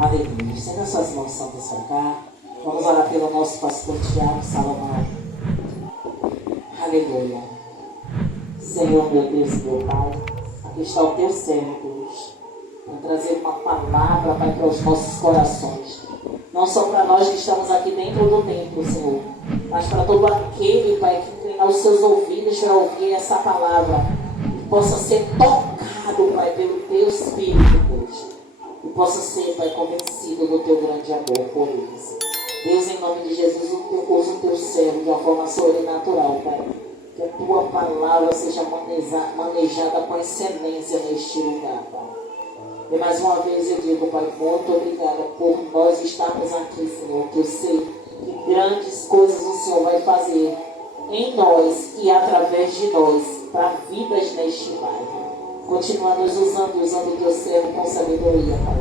Aleluia. Estenda suas mãos santas para cá. Vamos orar pelo nosso pastor Tiago Salomão. Aleluia. Senhor, meu Deus e meu Pai, aqui está o teu servo, Deus, para trazer uma palavra, Pai, para os nossos corações. Não só para nós que estamos aqui dentro do templo, Senhor, mas para todo aquele, Pai, que inclinar os seus ouvidos para ouvir essa palavra, que possa ser tocado, Pai, pelo teu Espírito, Deus, e possa ser, Pai, convencido do teu grande amor por eles. Deus, em nome de Jesus, usa o teu servo de uma forma sobrenatural, Pai. Que a tua palavra seja manejada com excelência neste lugar, Pai. E mais uma vez eu digo, Pai, muito obrigada por nós estarmos aqui, Senhor. Que eu sei que grandes coisas o Senhor vai fazer em nós e através de nós, para vidas neste bairro. Continua nos usando o teu servo com sabedoria, Pai.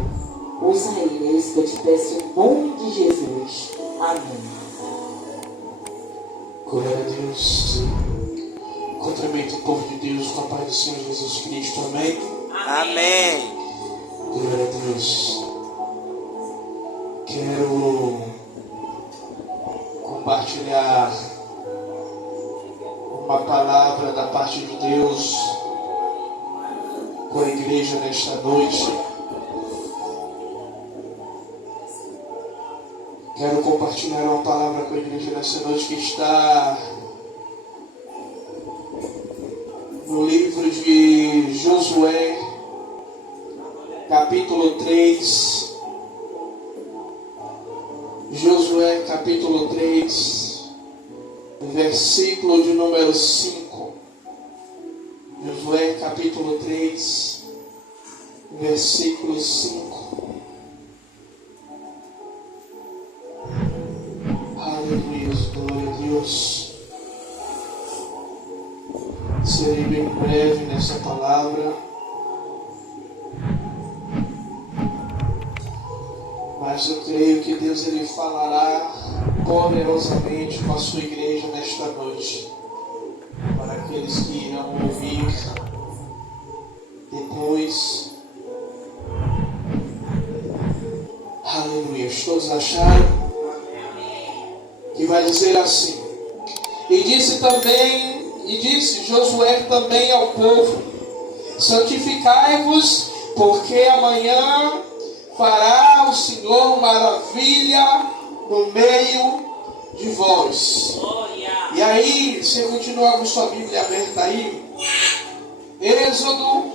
Usa ele, é isso que eu te peço, em nome de Jesus. Amém. Glória a Deus. Cumprimento o povo de Deus com a paz do Senhor Jesus Cristo. Amém? Amém. Glória a Deus. Quero compartilhar uma palavra da parte de Deus com a igreja nesta noite. Quero compartilhar uma palavra com a igreja nesta noite que está no livro de Josué, capítulo 3. Josué, capítulo 3, versículo de número 5. Josué, capítulo 3, versículo 5. Aleluia, glória a Deus. Serei bem breve nessa palavra, mas eu creio que Deus ele falará poderosamente com a sua igreja nesta noite, para aqueles que irão ouvir depois. Aleluia, todos acharam? Que vai dizer assim: e disse Josué também ao povo: santificai-vos, porque amanhã fará o Senhor maravilha no meio de vós. E aí, você continua com sua Bíblia aberta aí, Êxodo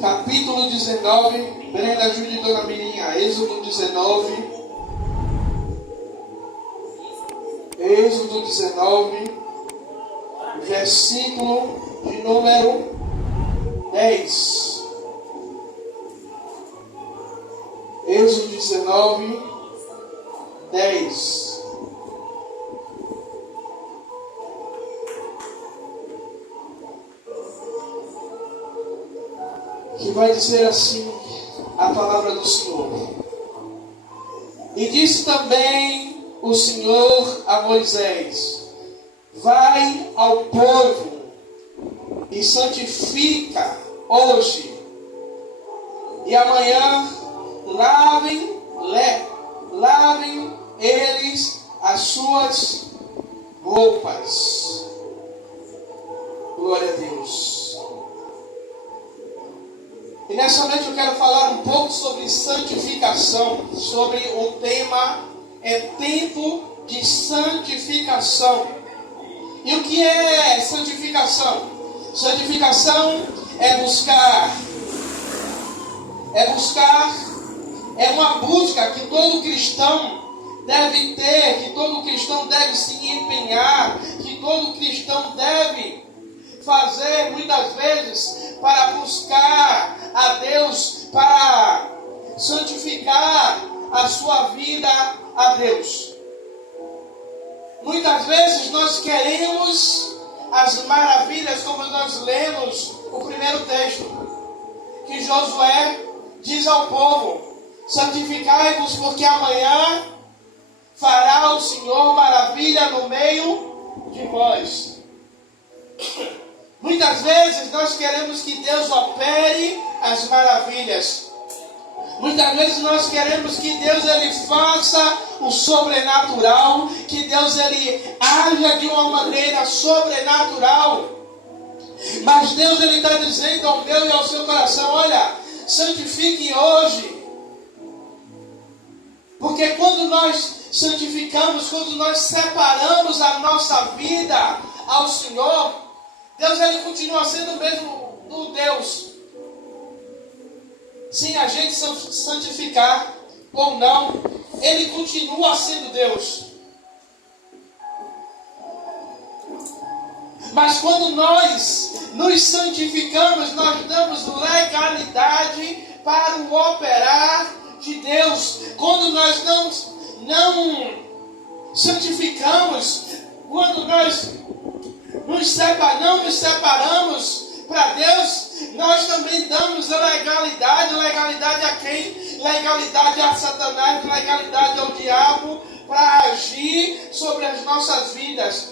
capítulo 19, Brenda, ajude Dona Mirinha, Êxodo 19, versículo de número 10. Êxodo 19, 10. Que vai dizer assim a palavra do Senhor. E disse também o Senhor a Moisés: vai ao povo e santifica hoje, e amanhã lavem eles as suas roupas. Glória a Deus. E nessa noite eu quero falar um pouco sobre santificação, sobre o tema é tempo de santificação. E o que é santificação? Santificação é uma busca que todo cristão deve ter, que todo cristão deve se empenhar, que todo cristão deve fazer muitas vezes para buscar a Deus, para santificar a sua vida a Deus. Muitas vezes nós queremos as maravilhas, como nós lemos o primeiro texto, que Josué diz ao povo: santificai-vos, porque amanhã fará o Senhor maravilha no meio de vós. Muitas vezes nós queremos que Deus opere as maravilhas. Muitas vezes nós queremos que Deus ele faça o sobrenatural, que Deus ele haja de uma maneira sobrenatural. Mas Deus ele está dizendo ao meu e ao seu coração: olha, santifique hoje. Porque quando nós santificamos, quando nós separamos a nossa vida ao Senhor, Deus ele continua sendo o mesmo o Deus. Sem a gente santificar ou não, Ele continua sendo Deus. Mas quando nós nos santificamos, nós damos legalidade para o operar de Deus. Quando nós não santificamos, quando nós não nos separamos para Deus, nós também damos legalidade. Legalidade a quem? Legalidade a Satanás, legalidade ao diabo para agir sobre as nossas vidas.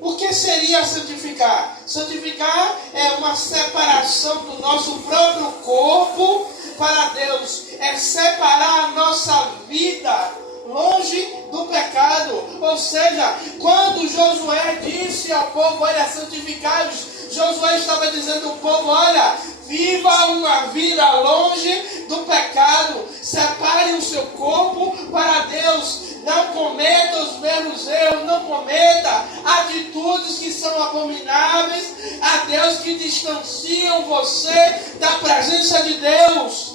O que seria santificar? Santificar é uma separação do nosso próprio corpo para Deus. É separar a nossa vida longe do pecado. Ou seja, quando Josué disse ao povo: olha, santificai-vos, Josué estava dizendo ao povo: olha, viva uma vida longe do pecado, separe o seu corpo para Deus, não cometa os mesmos erros, não cometa atitudes que são abomináveis a Deus, que distanciam você da presença de Deus.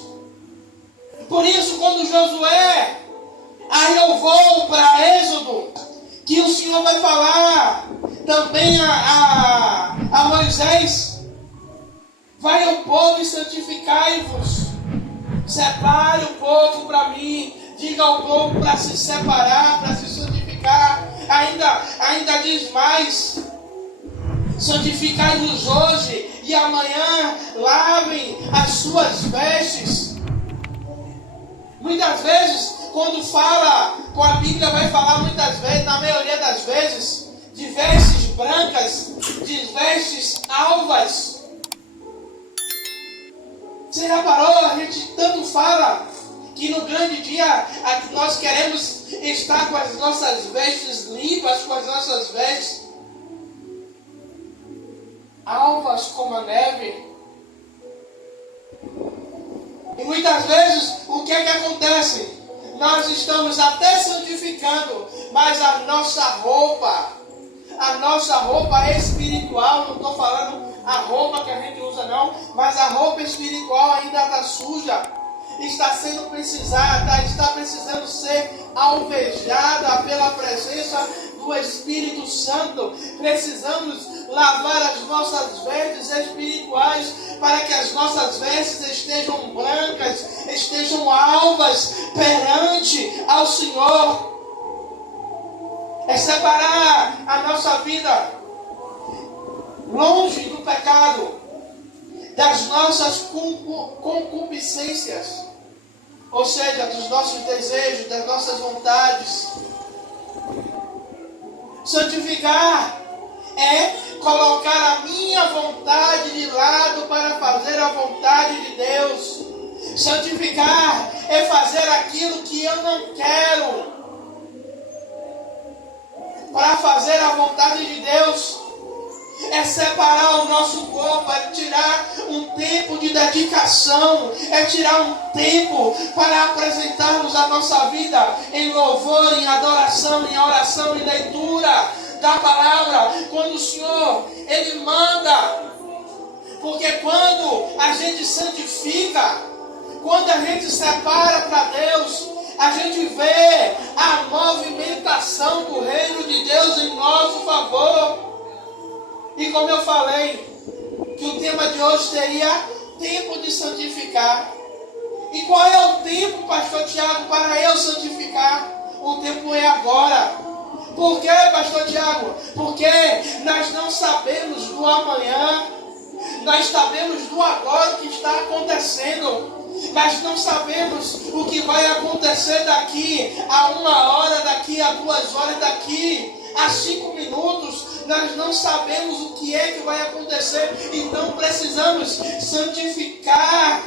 Por isso, quando Josué arreovou para Êxodo, que o Senhor vai falar também a Moisés: vai ao povo e santificai-vos, separe o povo para mim, diga ao povo para se separar, para se santificar. Ainda diz mais: santificai-vos hoje e amanhã lavem as suas vestes. Muitas vezes, quando fala, com a Bíblia vai falar muitas vezes, na maioria das vezes, de vestes brancas, de vestes alvas. Você reparou? A gente tanto fala que no grande dia nós queremos estar com as nossas vestes limpas, com as nossas vestes alvas como a neve. E muitas vezes, o que é que acontece? Nós estamos até santificando, mas a nossa roupa espiritual, não estou falando a roupa que a gente usa não, mas a roupa espiritual ainda está suja, está precisando ser alvejada pela presença do Espírito Santo. Precisamos lavar as nossas vestes espirituais para que as nossas vestes estejam brancas, estejam alvas perante ao Senhor. É separar a nossa vida longe do pecado, das nossas concupiscências, ou seja, dos nossos desejos, das nossas vontades. Santificar é colocar a minha vontade de lado para fazer a vontade de Deus. Santificar é fazer aquilo que eu não quero para fazer a vontade de Deus. É separar o nosso corpo, é tirar um tempo de dedicação, é tirar um tempo para apresentarmos a nossa vida em louvor, em adoração, em oração, em leitura da palavra. Quando o Senhor, Ele manda, porque quando a gente santifica, quando a gente separa para Deus, a gente vê a movimentação do reino de Deus em nosso favor. E como eu falei, que o tema de hoje seria tempo de santificar. E qual é o tempo, pastor Tiago, para eu santificar? O tempo é agora. Por quê, pastor Tiago? Porque nós não sabemos do amanhã. Nós sabemos do agora, o que está acontecendo. Mas não sabemos o que vai acontecer daqui a 1 hora, daqui a 2 horas, daqui a 5 minutos. Nós não sabemos o que é que vai acontecer. Então precisamos santificar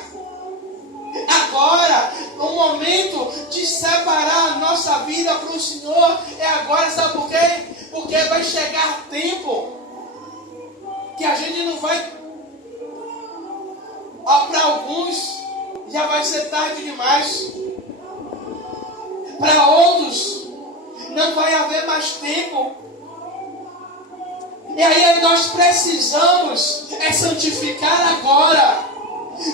momento de separar a nossa vida para o Senhor é agora, sabe por quê? Porque vai chegar tempo que a gente não vai, para alguns já vai ser tarde demais, para outros não vai haver mais tempo. E aí nós precisamos santificar agora.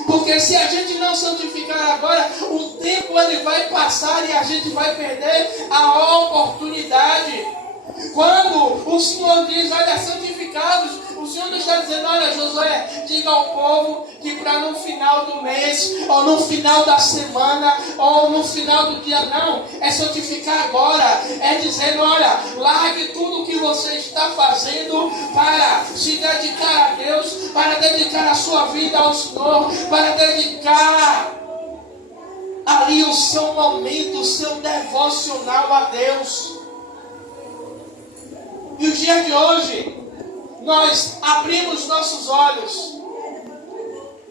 Porque se a gente não santificar agora, o tempo ele vai passar e a gente vai perder a oportunidade. Quando o Senhor diz, olha, santificados, o Senhor não está dizendo, olha, Josué, diga ao povo que para no final do mês, ou no final da semana, ou no final do dia, não. É santificar agora. É dizendo, olha, largue tudo o que você está fazendo para se dedicar a Deus, para dedicar a sua vida ao Senhor, para dedicar ali o seu momento, o seu devocional a Deus. E os dias de hoje, nós abrimos nossos olhos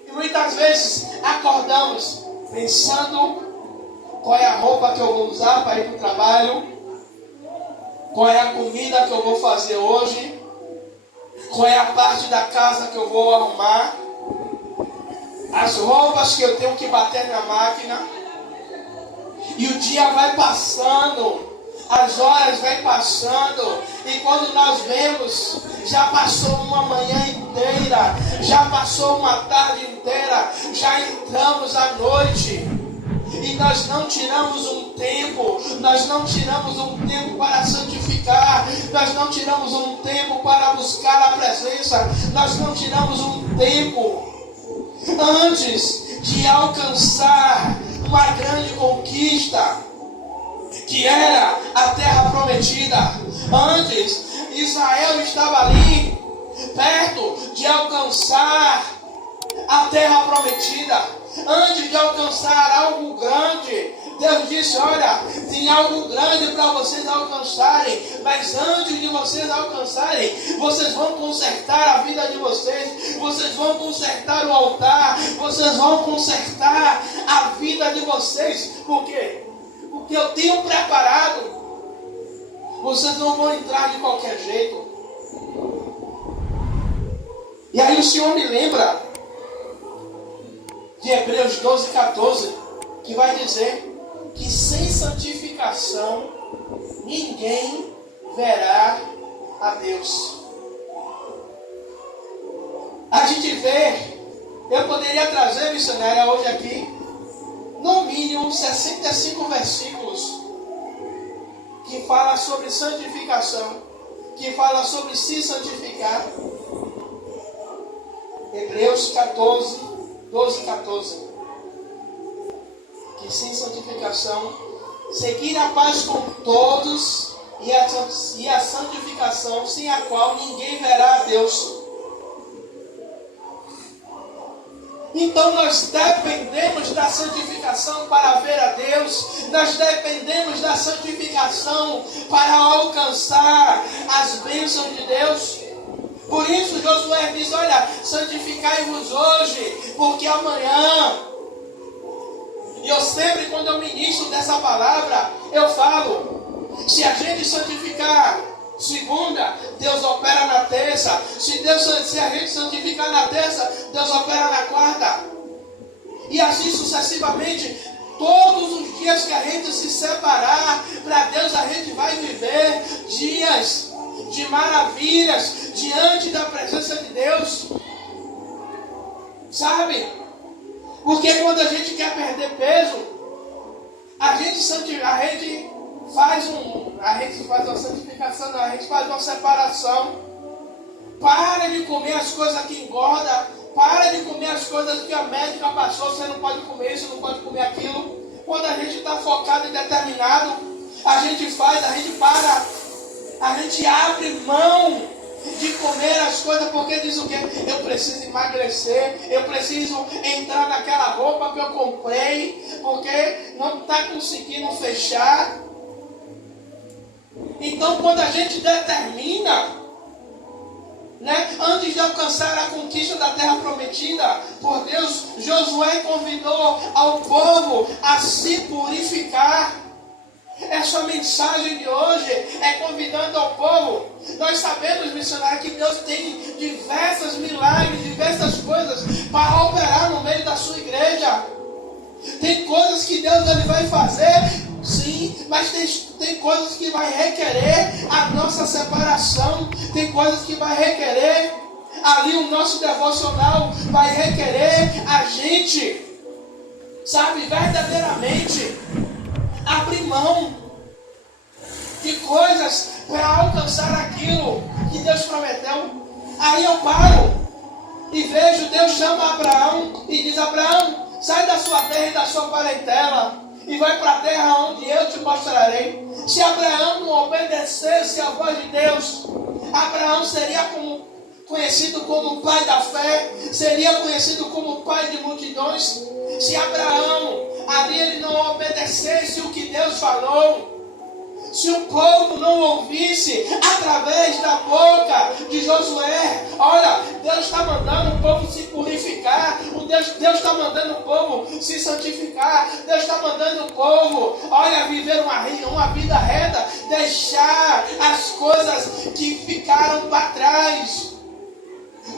e muitas vezes acordamos pensando qual é a roupa que eu vou usar para ir para o trabalho, qual é a comida que eu vou fazer hoje, qual é a parte da casa que eu vou arrumar, as roupas que eu tenho que bater na máquina. E o dia vai passando, as horas vai passando, e quando nós vemos, já passou uma manhã inteira, já passou uma tarde inteira, já entramos à noite, e nós não tiramos um tempo, nós não tiramos um tempo para santificar, nós não tiramos um tempo para buscar a presença, nós não tiramos um tempo antes de alcançar uma grande conquista, que era a terra prometida. Antes, Israel estava ali, perto de alcançar a terra prometida. Antes de alcançar algo grande, Deus disse, olha, tem algo grande para vocês alcançarem, mas antes de vocês alcançarem, vocês vão consertar a vida de vocês, vocês vão consertar o altar, vocês vão consertar a vida de vocês. Por quê? Porque eu tenho preparado. Vocês não vão entrar de qualquer jeito. E aí o Senhor me lembra de Hebreus 12:14, que vai dizer que sem santificação ninguém verá a Deus. A gente vê, eu poderia trazer, missionária, hoje aqui, no mínimo 65 versículos que fala sobre santificação, que fala sobre se santificar. Hebreus 12:14. Que sem santificação, seguir a paz com todos e a santificação, sem a qual ninguém verá a Deus. Então nós dependemos da santificação para ver a Deus. Nós dependemos da santificação para alcançar as bênçãos de Deus. Por isso Josué diz, olha, santificai-vos hoje, porque amanhã... E eu sempre, quando eu ministro dessa palavra, eu falo, se a gente santificar segunda, Deus opera na terça. Se a gente santificar na terça, Deus opera na quarta. E assim sucessivamente, todos os dias que a gente se separar para Deus, a gente vai viver dias de maravilhas diante da presença de Deus. Sabe? Porque quando a gente quer perder peso, a gente faz uma santificação, não, a gente faz uma separação. Para de comer as coisas que engordam, para de comer as coisas que a médica passou, você não pode comer isso, não pode comer aquilo. Quando a gente está focado e determinado, a gente para, a gente abre mão de comer as coisas, porque diz o quê? Eu preciso emagrecer, eu preciso entrar naquela roupa que eu comprei, porque não está conseguindo fechar. Então quando a gente determina, né? Antes de alcançar a conquista da terra prometida por Deus, Josué convidou ao povo a se purificar. Essa mensagem de hoje é convidando ao povo. Nós sabemos, missionário, que Deus tem diversos milagres, diversas coisas para operar no meio da sua igreja. Tem coisas que Deus ele vai fazer, sim, mas tem coisas que vai requerer a nossa separação. Tem coisas que vai requerer ali o nosso devocional, vai requerer a gente, sabe, verdadeiramente abrir mão de coisas para alcançar aquilo que Deus prometeu. Aí eu paro e vejo, Deus chama Abraão e diz: Abraão, sai da sua terra e da sua parentela e vai para a terra onde eu te mostrarei. Se Abraão não obedecesse à voz de Deus, Abraão seria conhecido como pai da fé, seria conhecido como pai de multidões. Se Abraão ali ele não obedecesse o que Deus falou, se o povo não ouvisse através da boca de Josué, olha, Deus está mandando o povo se purificar, Deus está mandando o povo se santificar, Deus está mandando o povo, olha, viver uma vida reta, deixar as coisas que ficaram para trás,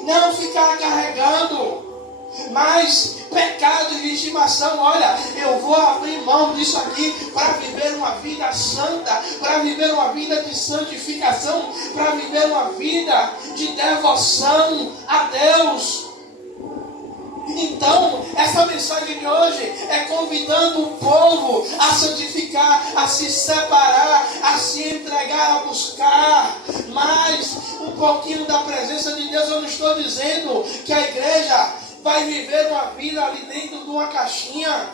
não ficar carregando mais pecados de estimação. Olha, eu vou abrir mão disso aqui para viver uma vida santa, para viver uma vida de santificação, para viver uma vida de devoção a Deus. Então, essa mensagem de hoje é convidando o povo a santificar, a se separar, a se entregar, a buscar mais um pouquinho da presença de Deus. Eu não estou dizendo que a igreja vai viver uma vida ali dentro de uma caixinha.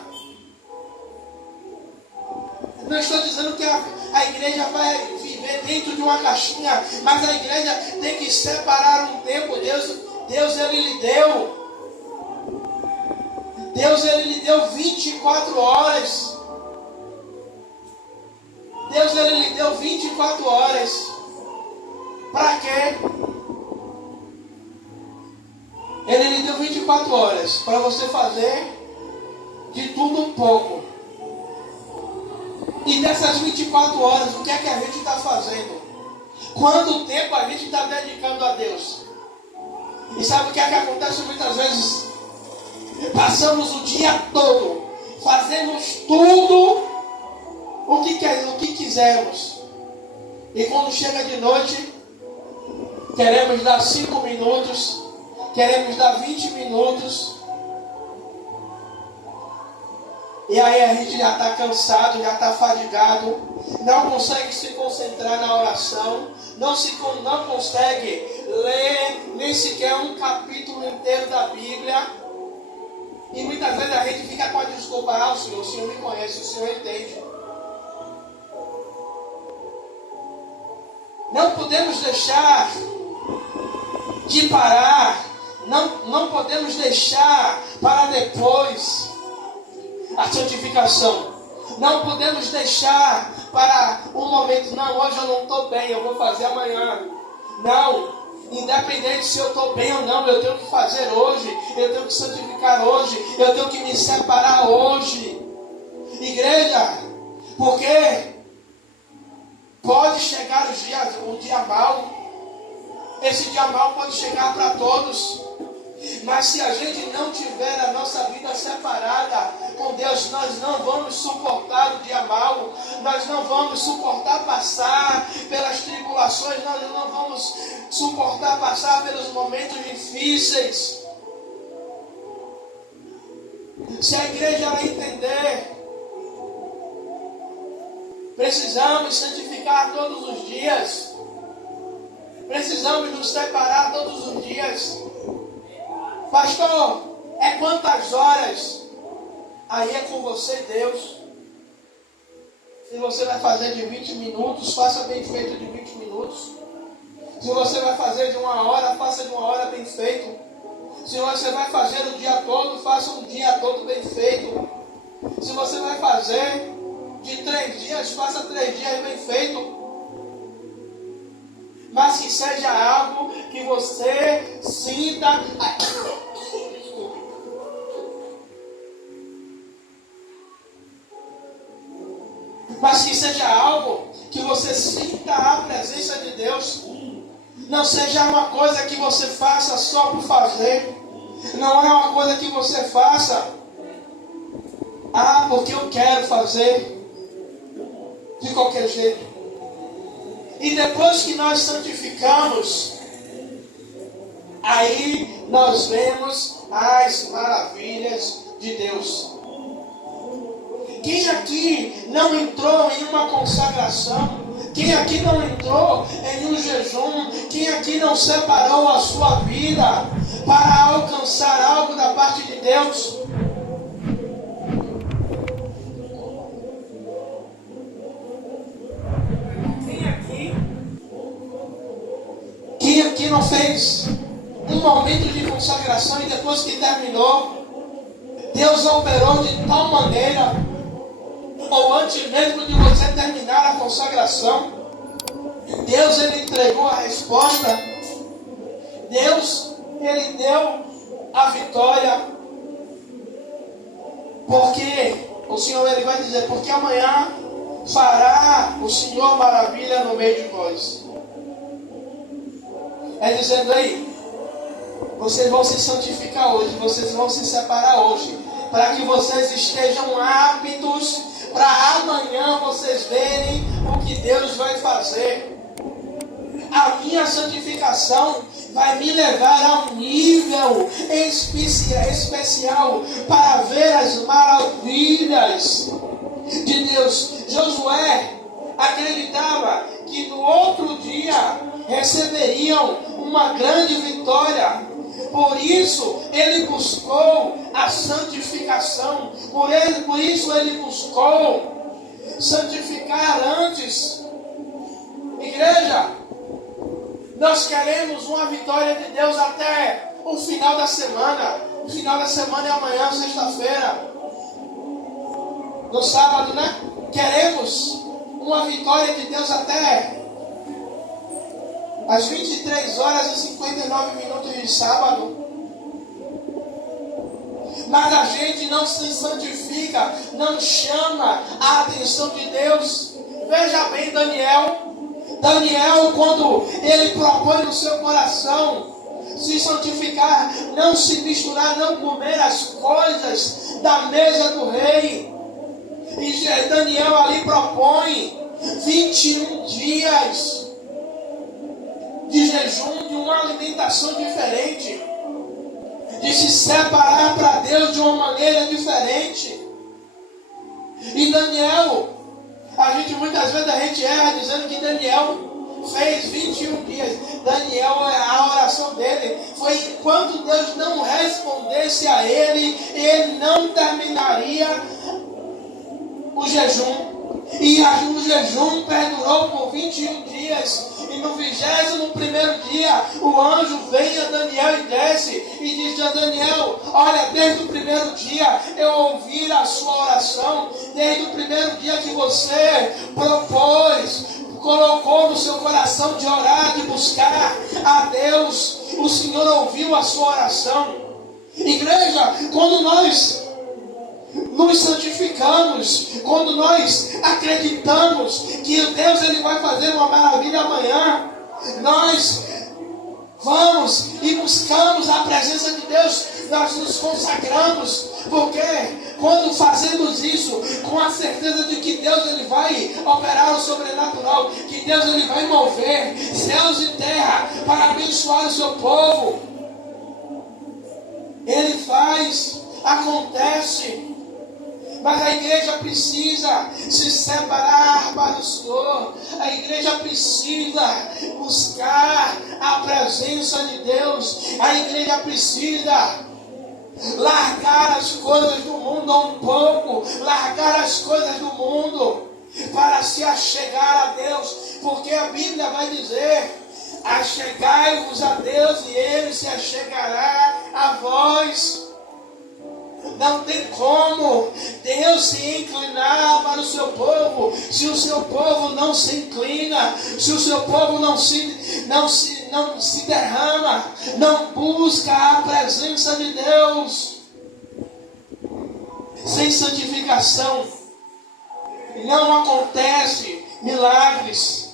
Não estou dizendo que a igreja vai viver dentro de uma caixinha, mas a igreja tem que separar um tempo. Deus ele lhe deu. Deus ele lhe deu 24 horas. Deus ele lhe deu 24 horas. Para quê? Ele lhe deu 24 horas para você fazer de tudo um pouco. E nessas 24 horas, o que é que a gente está fazendo? Quanto tempo a gente está dedicando a Deus? E sabe o que é que acontece muitas vezes? Passamos o dia todo, fazemos tudo o que quisermos. E quando chega de noite, queremos dar 5 minutos, queremos dar 20 minutos. E aí a gente já está cansado, já está fadigado, não consegue se concentrar na oração, não consegue ler nem sequer um capítulo inteiro da Bíblia. E muitas vezes a gente fica com a desculpa: o Senhor me conhece, o Senhor entende. Não podemos deixar de parar, não podemos deixar para depois a santificação. Não podemos deixar para um momento: não, hoje eu não estou bem, eu vou fazer amanhã. Não, independente se eu estou bem ou não, eu tenho que fazer hoje, eu tenho que santificar hoje, eu tenho que me separar hoje. Igreja, porque pode chegar o dia mau, esse dia mau pode chegar para todos. Mas se a gente não tiver a nossa vida separada com Deus, nós não vamos suportar o dia mau, nós não vamos suportar passar pelas tribulações, nós não vamos suportar passar pelos momentos difíceis. Se a igreja ela entender, precisamos santificar todos os dias, precisamos nos separar todos os dias. Pastor, é quantas horas? Aí é com você, Deus. Se você vai fazer de 20 minutos, faça bem feito de 20 minutos. Se você vai fazer de 1 hora, faça de 1 hora bem feito. Se você vai fazer o dia todo, faça um dia todo bem feito. Se você vai fazer de 3 dias, faça 3 dias bem feito. mas que seja algo que você sinta. Mas que seja algo que você sinta a presença de Deus. Não seja uma coisa que você faça só por fazer. Não é uma coisa que você faça porque eu quero fazer de qualquer jeito. E depois que nós santificamos, aí nós vemos as maravilhas de Deus. Quem aqui não entrou em uma consagração? Quem aqui não entrou em um jejum? Quem aqui não separou a sua vida para alcançar algo da parte de Deus? Quem aqui não fez um momento de consagração e depois que terminou, Deus operou de tal maneira, ou antes mesmo de você terminar a consagração, Deus ele entregou a resposta, Deus ele deu a vitória, porque o Senhor ele vai dizer, porque amanhã fará o Senhor maravilha no meio de vós. É dizendo aí, vocês vão se santificar hoje, vocês vão se separar hoje, para que vocês estejam aptos para amanhã vocês verem o que Deus vai fazer. A minha santificação vai me levar a um nível especial para ver as maravilhas de Deus. Josué acreditava que no outro dia receberiam uma grande vitória. Por isso ele buscou a santificação. Por isso ele buscou santificar antes. Igreja, nós queremos uma vitória de Deus até o final da semana. O final da semana é amanhã, sexta-feira. No sábado, né? Queremos uma vitória de Deus até às 23 horas e 59 minutos de sábado. Mas a gente não se santifica, não chama a atenção de Deus. Veja bem Daniel, quando ele propõe no seu coração se santificar, não se misturar, não comer as coisas da mesa do rei. E Daniel ali propõe 21 dias de jejum, de uma alimentação diferente, de se separar para Deus de uma maneira diferente. E Daniel, muitas vezes a gente erra dizendo que Daniel fez 21 dias. Daniel, a oração dele foi enquanto Deus não respondesse a ele, ele não terminaria o jejum. E o jejum perdurou por 21 dias. E no 21º dia, o anjo vem a Daniel e desce e diz a Daniel: olha, desde o primeiro dia eu ouvi a sua oração, desde o primeiro dia que você colocou no seu coração de orar, de buscar a Deus, o Senhor ouviu a sua oração. Igreja, quando nós nos santificamos, quando nós acreditamos que Deus ele vai fazer uma maravilha amanhã, nós vamos e buscamos a presença de Deus, nós nos consagramos, porque quando fazemos isso com a certeza de que Deus ele vai operar o sobrenatural, que Deus ele vai mover céus e terra para abençoar o seu povo, ele faz, acontece. Mas a igreja precisa se separar para o Senhor. A igreja precisa buscar a presença de Deus. A igreja precisa largar as coisas do mundo um pouco. Largar as coisas do mundo para se achegar a Deus. Porque a Bíblia vai dizer: achegai-vos a Deus e Ele se achegará a vós. Não tem como Deus se inclinar para o seu povo se o seu povo não se inclina, se o seu povo não se derrama, não busca a presença de Deus. Sem santificação não acontece milagres.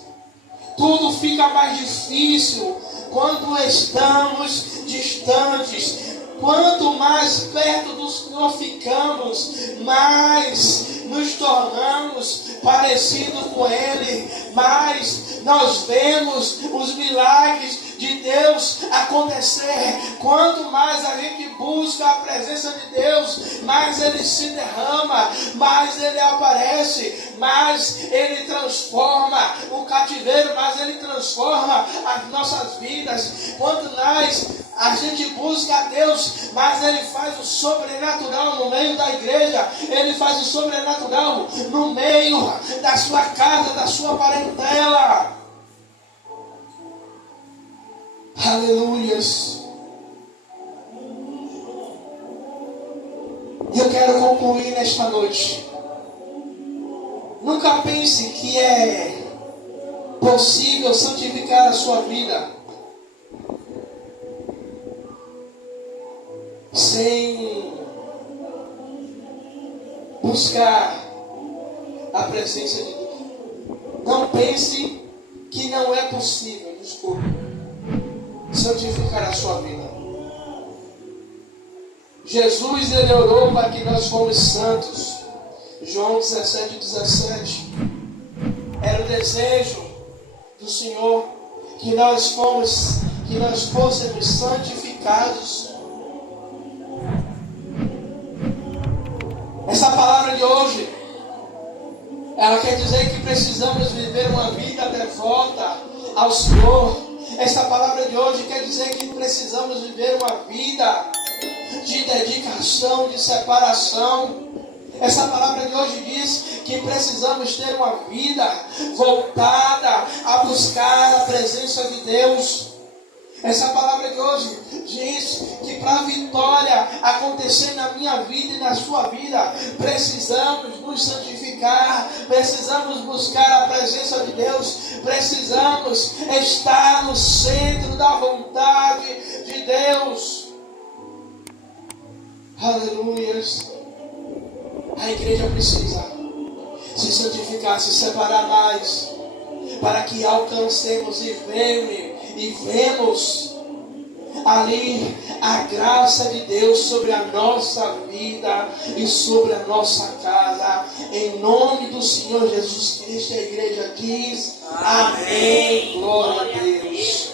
Tudo fica mais difícil quando estamos distantes. Quanto mais perto do Senhor ficamos, mais nos tornamos parecidos com Ele, mais nós vemos os milagres de Deus acontecer. Quanto mais a gente busca a presença de Deus, mais Ele se derrama, mais Ele aparece, mais Ele transforma o cativeiro, mais Ele transforma as nossas vidas. Quanto mais a gente busca a Deus, mas Ele faz o sobrenatural no meio da igreja. Ele faz o sobrenatural no meio da sua casa, da sua parentela. Aleluias. E eu quero concluir nesta noite. Nunca pense que é possível santificar a sua vida sem buscar a presença de Deus. Não pense que não é possível, santificar a sua vida. Jesus, Ele orou para que nós fôssemos santos. João 17:17. Era o desejo do Senhor que nós fôssemos santificados. Essa palavra de hoje, ela quer dizer que precisamos viver uma vida devota ao Senhor. Essa palavra de hoje quer dizer que precisamos viver uma vida de dedicação, de separação. Essa palavra de hoje diz que precisamos ter uma vida voltada a buscar a presença de Deus. Essa palavra de hoje diz que para a vitória acontecer na minha vida e na sua vida, precisamos nos santificar, precisamos buscar a presença de Deus, precisamos estar no centro da vontade de Deus. Aleluias. A igreja precisa se santificar, se separar mais, para que alcancemos e vemos ali a graça de Deus sobre a nossa vida e sobre a nossa casa. Em nome do Senhor Jesus Cristo, a igreja diz amém. Glória a Deus.